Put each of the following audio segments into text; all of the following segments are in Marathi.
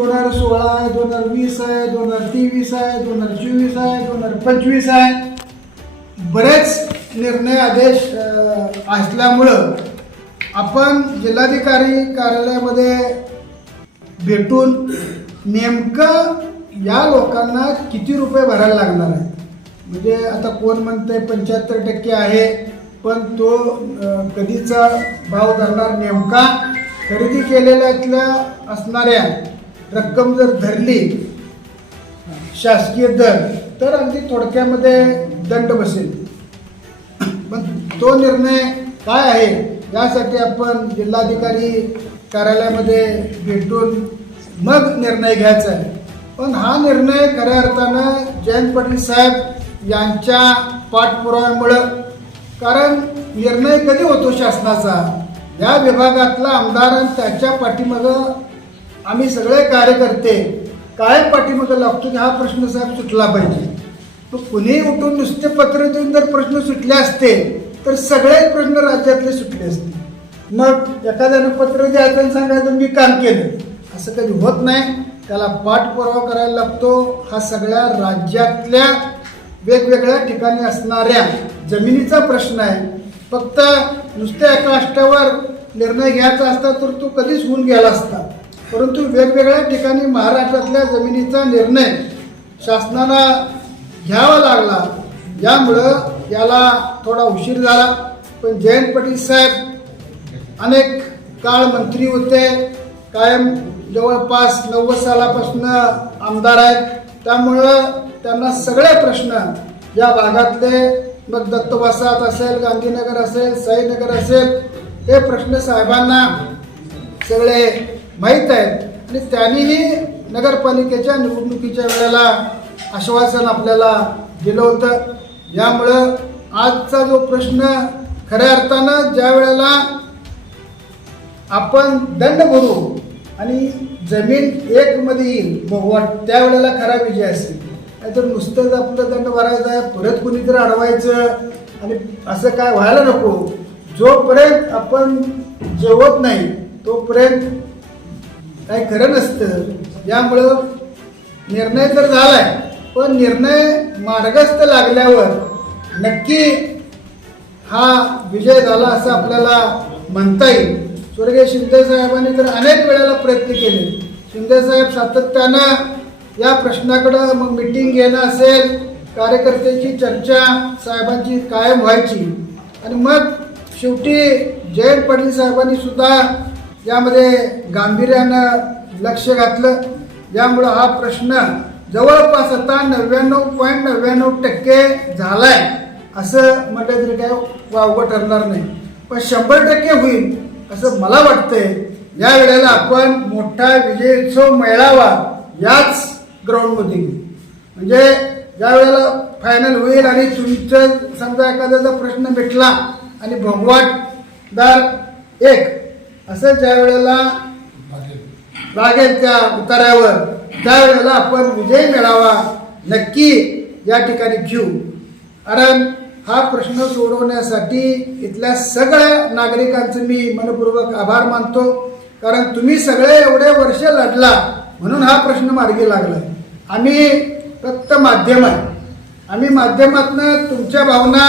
2016 आहे, 2020 आहे, 2023 आहे, 2024 आहे, 2025 आहे. बरेच निर्णय आदेश असल्यामुळं आपण जिल्हाधिकारी कार्यालयामध्ये भेटून नेमकं या लोकांना किती रुपये भरायला लागणार आहे. म्हणजे आता कोण म्हणते 75% आहे, पण तो कधीचा भाव धरणार नेमका खरेदी केलेल्यातल्या असणाऱ्या रक्कम जर धरली शासकीय दर तर अगदी थोडक्यामध्ये दंड बसेल. पण तो निर्णय काय आहे यासाठी आपण जिल्हाधिकारी कार्यालयामध्ये भेटून मग निर्णय घ्यायचा आहे. पण हा निर्णय खऱ्या अर्थानं जयंत पाटील साहेब यांच्या पाठपुराव्यामुळं, कारण निर्णय कधी होतो शासनाचा, या विभागातला आमदार आणि त्याच्या पाठीमागं आम्ही सगळे कार्यकर्ते कायम पाठीमागं लागतो की हा प्रश्न साहेब सुटला पाहिजे. तो कुणीही उठून नुसते पत्र देऊन जर प्रश्न सुटले असते तर सगळेच प्रश्न राज्यातले सुटले असते. मग एखाद्यानं पत्र द्यायचं आणि सांगायचं मी काम केलं, असं कधी होत नाही. त्याला पाठपुरावा करायला लागतो. हा सगळ्या राज्यातल्या वेगवेगळ्या ठिकाणी असणाऱ्या जमिनीचा प्रश्न आहे. फक्त नुसत्या एका अष्टावर निर्णय घ्यायचा असता तर तो कधीच होऊन गेला असता, परंतु वेगवेगळ्या ठिकाणी महाराष्ट्रातल्या जमिनीचा निर्णय शासनाला घ्यावा लागला. यामुळं याला थोडा उशीर झाला. पण जयंत पाटील साहेब अनेक काळ मंत्री होते, कायम जवळपास 90 सालापासून आमदार आहेत. त्यामुळं त्यांना सगळे प्रश्न या भागातले, मग दत्तवासात असेल, गांधीनगर असेल, साईनगर असेल, हे प्रश्न साहेबांना सगळे माहीत आहेत. आणि त्यांनीही नगरपालिकेच्या निवडणुकीच्या वेळेला आश्वासन आपल्याला दिलं होतं. यामुळं आजचा जो प्रश्न खऱ्या अर्थानं ज्या वेळेला आपण दंड भरू आणि जमीन एकमध्ये येईल भोगवट, त्यावेळेला खरा विजय असेल. नाहीतर नुसतंच आपलं दंड भरायचं आहे, परत कुणीतरी अडवायचं आणि असं काय व्हायला नको. जोपर्यंत आपण जेवत नाही तोपर्यंत काही खरं नसतं. यामुळं निर्णय तर झालाय, पण निर्णय मार्गस्थ लागल्यावर नक्की हा विजय झाला असं आपल्याला म्हणता येईल. स्वर्गीय शिंदे साहेबांनी तर अनेक वेळेला प्रयत्न केले. शिंदे साहेब सातत्यानं या प्रश्नाकडं मग मिटिंग घेणं असेल, कार्यकर्त्याची चर्चा साहेबांची कायम व्हायची. आणि मग शेवटी जयंत पाटील साहेबांनी सुद्धा यामध्ये गांभीर्यानं लक्ष घातलं. यामुळं हा प्रश्न जवळपास आता 99.99% झालाय असं म्हटलं तरी काय वावगं ठरणार नाही. पण 100% होईल असं मला वाटतंय. या वेळेला आपण मोठा विजयोत्सव मेळावा याच ग्राउंडमध्ये घेऊ. म्हणजे ज्या वेळेला फायनल होईल आणि तुमचं समजा एखाद्याचा प्रश्न मिटला आणि भोगवाटदार एक असं ज्या वेळेला लागेल त्या उतार्यावर, त्यावेळेला आपण विजय मेळावा नक्की या ठिकाणी घेऊ. कारण हा प्रश्न सोडवण्यासाठी इथल्या सगळ्या नागरिकांचं मी मनपूर्वक आभार मानतो. कारण तुम्ही सगळे एवढे वर्ष लढला म्हणून हा प्रश्न मार्गी लागला. आम्ही फक्त माध्यम आहे. आम्ही माध्यमातनं तुमच्या भावना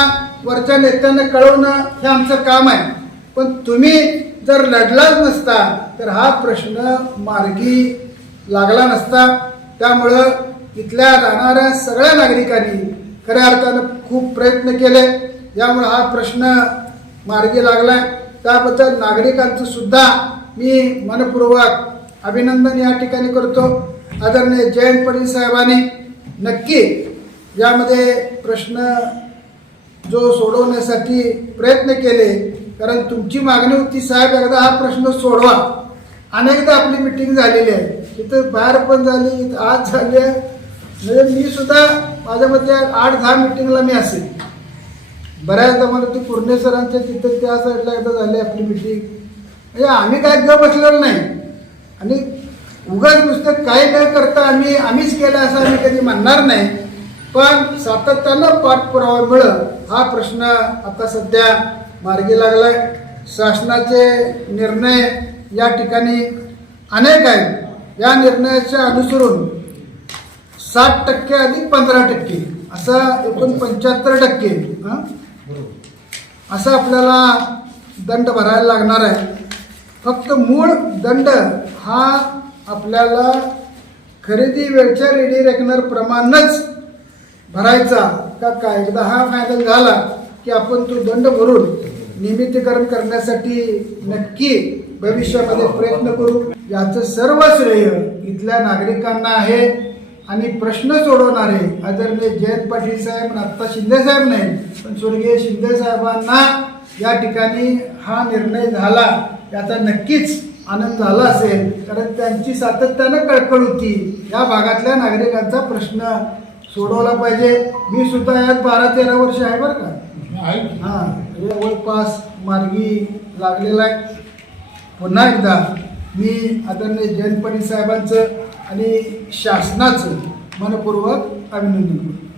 वरच्या नेत्यांना कळवणं हे आमचं काम आहे. पण तुम्ही जर लढलाच नसता तर हा प्रश्न मार्गी लागला नसता. त्यामुळं इथल्या राहणाऱ्या सगळ्या नागरिकांनी खऱ्या अर्थानं खूप प्रयत्न केले. यामुळे हा प्रश्न मार्गी लागलाय. त्याबद्दल नागरिकांचं सुद्धा मी मनपूर्वक अभिनंदन या ठिकाणी करतो. आदरणीय जयंत पाटील साहेबांनी नक्की यामध्ये प्रश्न जो सोडवण्यासाठी प्रयत्न केले. कारण तुमची मागणी होती साहेब एकदा हा प्रश्न सोडवा. अनेकदा आपली मिटिंग झालेली आहे, तिथं बाहेर पण झाली, आज झाली आहे. म्हणजे मी सुद्धा माझ्या मते 8-10 मिटिंगला मी असेल. बऱ्याचदा मला ती पूर्णे सरांच्या तिथं त्या साईडला एकदा झाली आपली मिटिंग. म्हणजे आम्ही काय ग बसलेलो नाही आणि उगाच नुसतं काही न करता आम्हीच केलं असं आम्ही कधी म्हणणार नाही. पण सातत्यानं पाठपुराव्यामुळं हा प्रश्न आता सध्या मार्गी लागलाय. शासनाचे निर्णय या ठिकाणी अनेक आहेत. या निर्णयाच्या अनुसरून 60% अधिक 15% असा एकूण 75% असा आपल्याला दंड भरायला लागणार आहे. फक्त मूळ दंड हा आपल्याला खरेदी वेळच्या रेडी रेकनर प्रमाणच भरायचा का काय. एकदा हा फायनल झाला की आपण तो दंड भरून नियमितीकरण करण्यासाठी नक्की भविष्यामध्ये प्रयत्न करू. याचं सर्व श्रेय इथल्या नागरिकांना आहे आणि प्रश्न सोडवणारे आदरणीय जयंत पाटील साहेब, आत्ता शिंदे साहेब नाही पण स्वर्गीय शिंदे साहेबांना या ठिकाणी हा निर्णय झाला याचा नक्कीच आनंद झाला असेल. कारण त्यांची सातत्यानं कळकळ होती या भागातल्या नागरिकांचा प्रश्न सोडवला पाहिजे. मी सुद्धा यात 12-13 वर्ष आहे बरं का. हां, जवळपास मार्गी लागलेला आहे. पुन्हा एकदा मी आदरणीय जयंत पाटील साहेबांचं आणि शासनाचं मनपूर्वक अभिनंदन करतो.